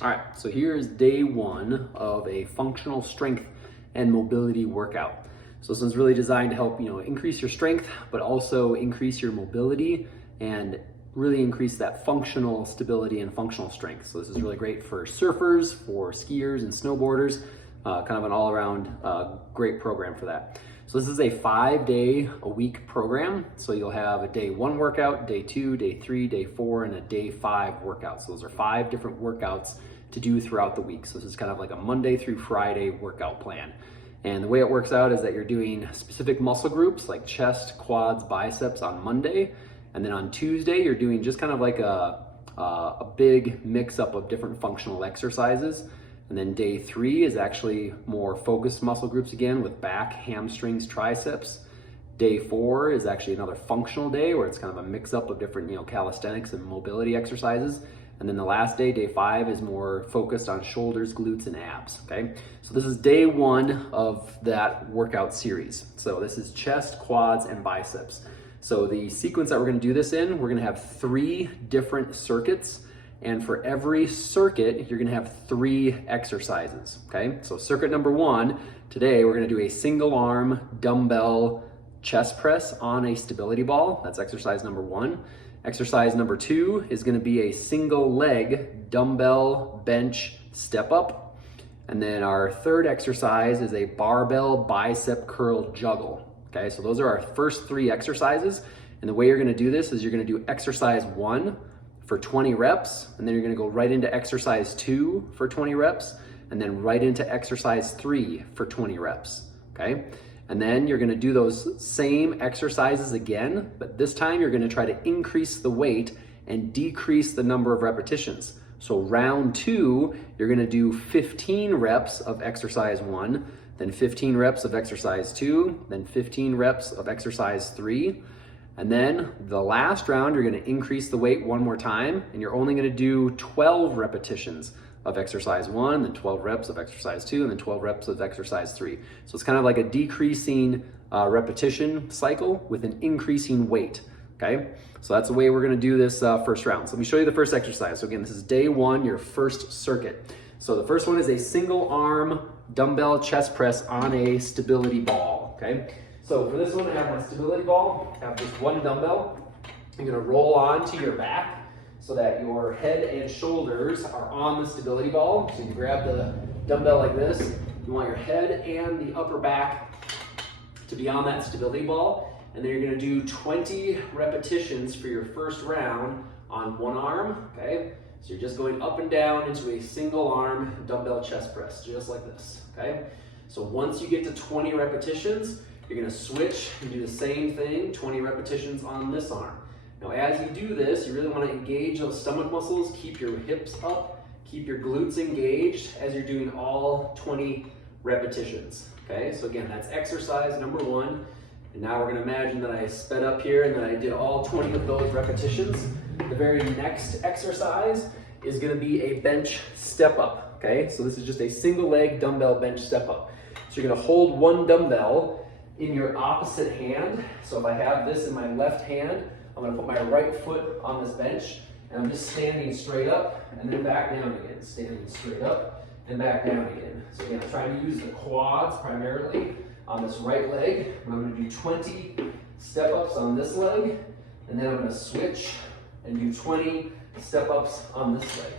All right, so here's day one of a functional strength and mobility workout. So this one's really designed to help, increase your strength, but also increase your mobility and really increase that functional stability and functional strength. So this is really great for surfers, for skiers and snowboarders, kind of an all-around great program for that. So this is a 5-day-a-week program. So you'll have a day 1 workout, day 2, day 3, day 4, and a day 5 workout. So those are 5 different workouts to do throughout the week. So this is kind of like a Monday through Friday workout plan. And the way it works out is that you're doing specific muscle groups like chest, quads, biceps on Monday. And then on Tuesday, you're doing just kind of like a big mix up of different functional exercises. And then day 3 is actually more focused muscle groups again with back, hamstrings, triceps. Day 4 is actually another functional day where it's kind of a mix up of different, calisthenics and mobility exercises. And then the last day, day 5, is more focused on shoulders, glutes, and abs, okay? So this is day 1 of that workout series. So this is chest, quads, and biceps. So the sequence that we're gonna do this in, we're gonna have 3 different circuits. And for every circuit, you're gonna have 3 exercises, okay? So circuit number 1, today we're gonna do a single arm dumbbell chest press on a stability ball. That's exercise number 1. Exercise number 2 is gonna be a single leg dumbbell bench step up. And then our third exercise is a barbell bicep curl juggle, okay? So those are our first 3 exercises. And the way you're gonna do this is you're gonna do exercise 1 for 20 reps, and then you're gonna go right into exercise 2 for 20 reps, and then right into exercise 3 for 20 reps, okay? And then you're gonna do those same exercises again, but this time you're gonna try to increase the weight and decrease the number of repetitions. So round 2, you're gonna do 15 reps of exercise 1, then 15 reps of exercise 2, then 15 reps of exercise 3, and then the last round, you're gonna increase the weight one more time, and you're only gonna do 12 repetitions of exercise 1, then 12 reps of exercise 2, and then 12 reps of exercise 3. So it's kind of like a decreasing repetition cycle with an increasing weight, okay? So that's the way we're gonna do this first round. So let me show you the first exercise. So again, this is day 1, your first circuit. So the first one is a single arm dumbbell chest press on a stability ball, okay? So for this one, I have my stability ball, I have just 1 dumbbell. You're gonna roll onto your back so that your head and shoulders are on the stability ball. So you grab the dumbbell like this. You want your head and the upper back to be on that stability ball. And then you're gonna do 20 repetitions for your first round on 1 arm, okay? So you're just going up and down into a single arm dumbbell chest press, just like this, okay? So once you get to 20 repetitions, you're gonna switch and do the same thing, 20 repetitions on this arm. Now as you do this, you really wanna engage those stomach muscles, keep your hips up, keep your glutes engaged as you're doing all 20 repetitions, okay? So again, that's exercise number 1. And now we're gonna imagine that I sped up here and that I did all 20 of those repetitions. The very next exercise is gonna be a bench step up, okay? So this is just a single leg dumbbell bench step up. So you're gonna hold 1 dumbbell in your opposite hand. So if I have this in my left hand, I'm gonna put my right foot on this bench, and I'm just standing straight up and then back down again. Standing straight up and back down again. So again, I'm trying to use the quads primarily on this right leg. I'm gonna do 20 step-ups on this leg, and then I'm gonna switch and do 20 step-ups on this leg,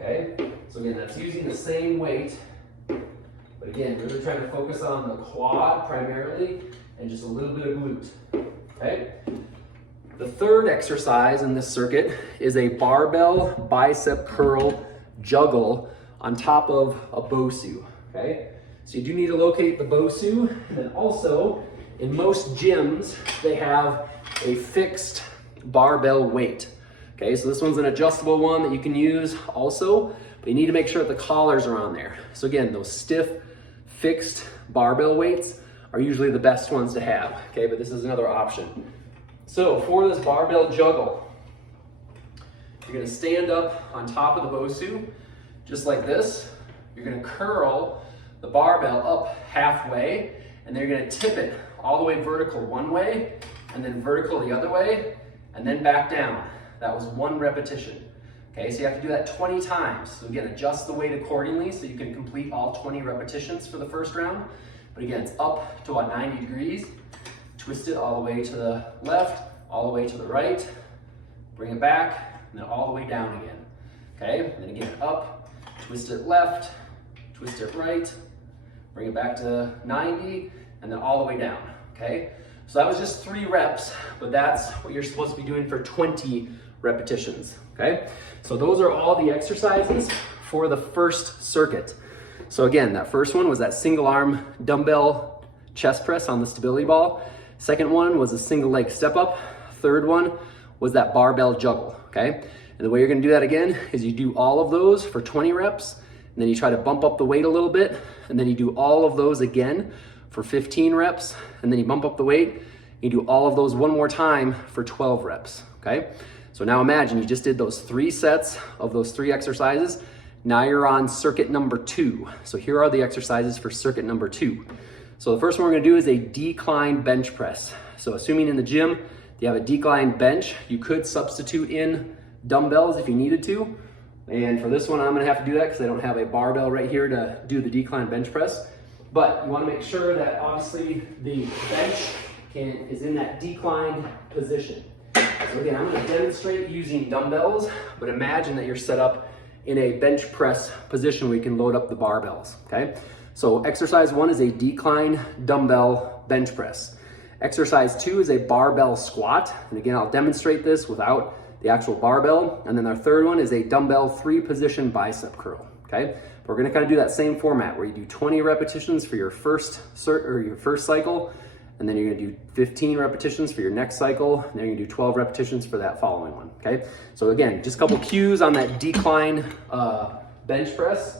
okay? So again, that's using the same weight, but again, really trying to focus on the quad primarily and just a little bit of glute, okay? The third exercise in this circuit is a barbell bicep curl juggle on top of a Bosu, okay? So you do need to locate the Bosu, and then also in most gyms, they have a fixed barbell weight, okay? So this one's an adjustable one that you can use also, but you need to make sure that the collars are on there. So again, those stiff, fixed barbell weights are usually the best ones to have, okay? But this is another option. So for this barbell juggle, you're gonna stand up on top of the Bosu, just like this. You're gonna curl the barbell up halfway, and then you're gonna tip it all the way vertical one way, and then vertical the other way, and then back down. That was 1 repetition. Okay, so you have to do that 20 times. So again, adjust the weight accordingly so you can complete all 20 repetitions for the first round. But again, it's up to about 90 degrees. Twist it all the way to the left, all the way to the right. Bring it back, and then all the way down again. Okay, and then again, up, twist it left, twist it right, bring it back to 90, and then all the way down. Okay, so that was just 3 reps, but that's what you're supposed to be doing for 20 repetitions. Okay, so those are all the exercises for the first circuit. So again, that first one was that single arm dumbbell chest press on the stability ball. Second one was a single leg step up. Third one was that barbell juggle. Okay, and the way you're gonna do that again is you do all of those for 20 reps, and then you try to bump up the weight a little bit, and then you do all of those again for 15 reps, and then you bump up the weight, you do all of those one more time for 12 reps. Okay, so now imagine you just did those 3 sets of those 3 exercises. Now you're on circuit number 2. So here are the exercises for circuit number 2. So the first one we're gonna do is a decline bench press. So assuming in the gym you have a decline bench, you could substitute in dumbbells if you needed to. And for this one, I'm gonna have to do that because I don't have a barbell right here to do the decline bench press. But you wanna make sure that obviously the bench is in that declined position. So again, I'm gonna demonstrate using dumbbells, but imagine that you're set up in a bench press position where you can load up the barbells, okay? So exercise 1 is a decline dumbbell bench press. Exercise 2 is a barbell squat. And again, I'll demonstrate this without the actual barbell. And then our third one is a dumbbell 3-position bicep curl, okay? But we're gonna kind of do that same format where you do 20 repetitions for your first cycle, and then you're gonna do 15 repetitions for your next cycle, and then you're gonna do 12 repetitions for that following one, okay? So again, just a couple cues on that decline bench press.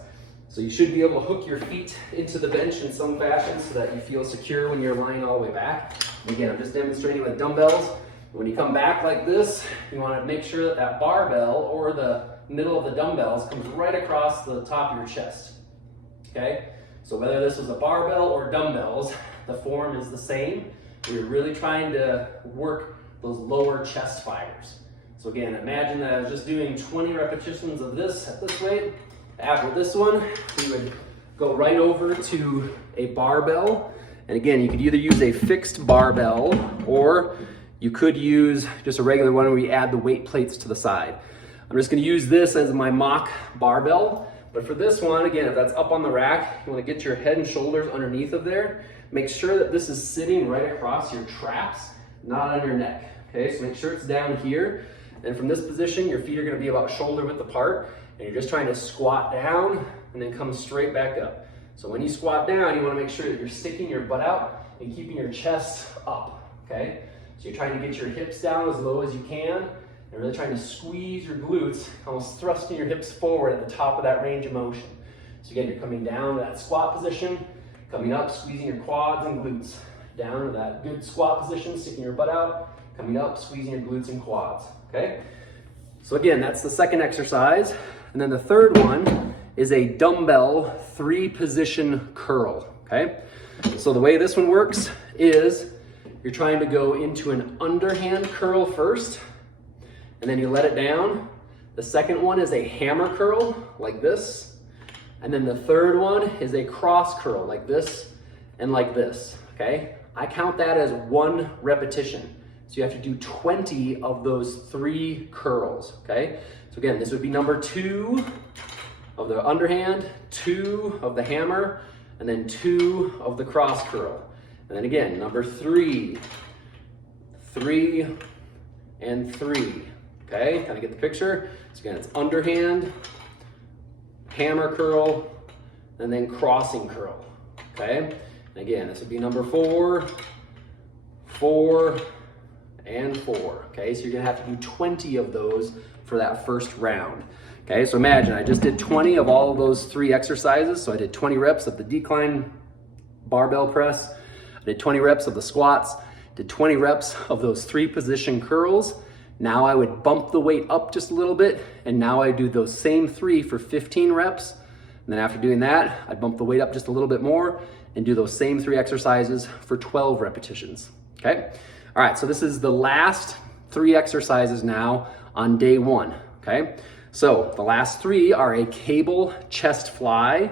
So you should be able to hook your feet into the bench in some fashion so that you feel secure when you're lying all the way back. And again, I'm just demonstrating with dumbbells. When you come back like this, you wanna make sure that that barbell or the middle of the dumbbells comes right across the top of your chest, okay? So whether this was a barbell or dumbbells, the form is the same. We're really trying to work those lower chest fibers. So again, imagine that I was just doing 20 repetitions of this at this weight. After this one, we would go right over to a barbell. And again, you could either use a fixed barbell or you could use just a regular one where you add the weight plates to the side. I'm just gonna use this as my mock barbell. But for this one, again, if that's up on the rack, you wanna get your head and shoulders underneath of there. Make sure that this is sitting right across your traps, not on your neck. Okay, so make sure it's down here. And from this position, your feet are gonna be about shoulder width apart, and you're just trying to squat down and then come straight back up. So when you squat down, you wanna make sure that you're sticking your butt out and keeping your chest up, okay? So you're trying to get your hips down as low as you can, and really trying to squeeze your glutes, almost thrusting your hips forward at the top of that range of motion. So again, you're coming down to that squat position, coming up, squeezing your quads and glutes. Down to that good squat position, sticking your butt out, coming up, squeezing your glutes and quads, okay? So again, that's the second exercise. And then the third one is a dumbbell 3-position curl, okay? So the way this one works is you're trying to go into an underhand curl first, and then you let it down. The second one is a hammer curl, like this. And then the third one is a cross curl, like this and like this, okay? I count that as 1 repetition. So you have to do 20 of those 3 curls, okay? So again, this would be number 2 of the underhand, 2 of the hammer, and then 2 of the cross curl. And then again, number 3, 3, and 3, okay? Kind of get the picture? So again, it's underhand, hammer curl, and then crossing curl, okay? And again, this would be number 4, 4, and 4, okay? So you're gonna have to do 20 of those for that first round, okay? So imagine I just did 20 of all of those 3 exercises. So I did 20 reps of the decline barbell press, I did 20 reps of the squats, did 20 reps of those 3-position curls. Now I would bump the weight up just a little bit, and now I do those same 3 for 15 reps. And then after doing that, I'd bump the weight up just a little bit more and do those same 3 exercises for 12 repetitions, okay? All right, so this is the last 3 exercises now on day 1, okay? So the last three are a cable chest fly,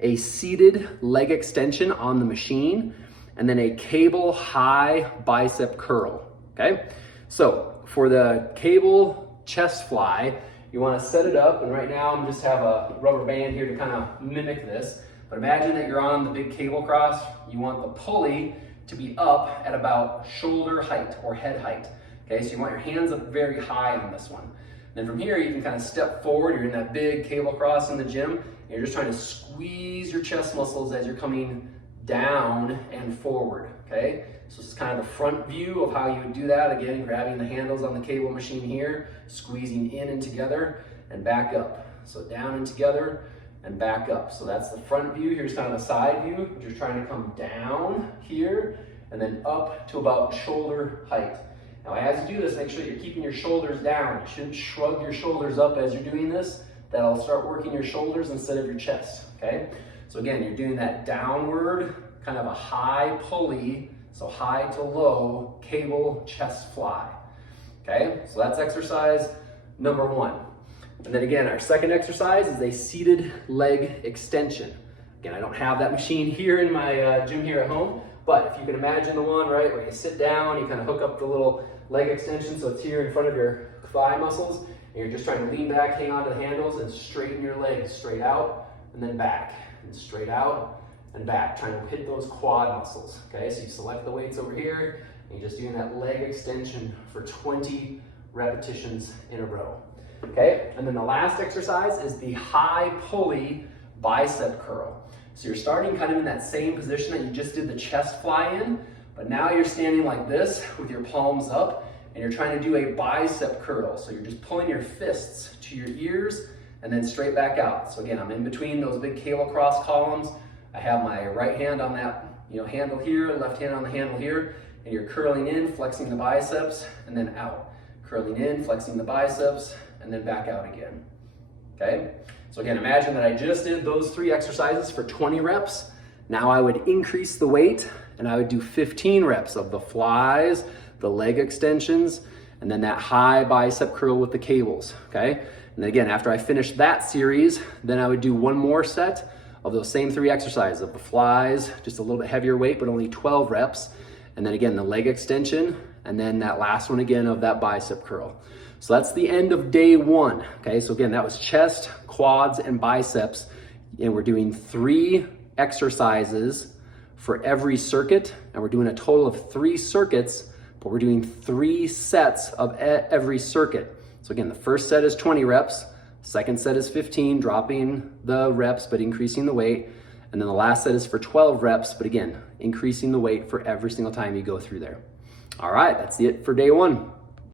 a seated leg extension on the machine, and then a cable high bicep curl, okay? So for the cable chest fly, you wanna set it up, and right now I'm just have a rubber band here to kind of mimic this, but imagine that you're on the big cable cross. You want the pulley to be up at about shoulder height or head height, okay? So you want your hands up very high on this one. Then from here, you can kind of step forward. You're in that big cable cross in the gym, and you're just trying to squeeze your chest muscles as you're coming down and forward, okay? So this is kind of the front view of how you would do that. Again, grabbing the handles on the cable machine here, squeezing in and together, and back up. So down and together, and back up. So that's the front view. Here's kind of the side view. You're trying to come down here, and then up to about shoulder height. Now, as you do this, make sure you're keeping your shoulders down. You shouldn't shrug your shoulders up as you're doing this. That'll start working your shoulders instead of your chest, okay? So again, you're doing that downward, kind of a high pulley, so high to low cable chest fly, okay? So that's exercise number one. And then again, our second exercise is a seated leg extension. Again, I don't have that machine here in my gym here at home, but if you can imagine the one, right, where you sit down, you kind of hook up the little leg extension so it's here in front of your thigh muscles, and you're just trying to lean back, hang onto the handles, and straighten your legs straight out, and then back, and straight out, and back, trying to hit those quad muscles, okay? So you select the weights over here, and you're just doing that leg extension for 20 repetitions in a row, okay? And then the last exercise is the high pulley bicep curl. So you're starting kind of in that same position that you just did the chest fly in, but now you're standing like this with your palms up, and you're trying to do a bicep curl. So you're just pulling your fists to your ears and then straight back out. So again, I'm in between those big cable cross columns. I have my right hand on that handle here, left hand on the handle here, and you're curling in, flexing the biceps, and then out. Curling in, flexing the biceps, and then back out again, okay? So again, imagine that I just did those three exercises for 20 reps. Now I would increase the weight, and I would do 15 reps of the flies, the leg extensions, and then that high bicep curl with the cables, okay? And then again, after I finished that series, then I would do one more set of those same three exercises of the flies, just a little bit heavier weight, but only 12 reps. And then again, the leg extension, and then that last one again of that bicep curl. So that's the end of day one, okay? So again, that was chest, quads, and biceps, and we're doing 3 exercises for every circuit, and we're doing a total of 3 circuits, but we're doing 3 sets of every circuit. So again, the first set is 20 reps, second set is 15, dropping the reps but increasing the weight, and then the last set is for 12 reps, but again, increasing the weight for every single time you go through there. All right, that's it for day one.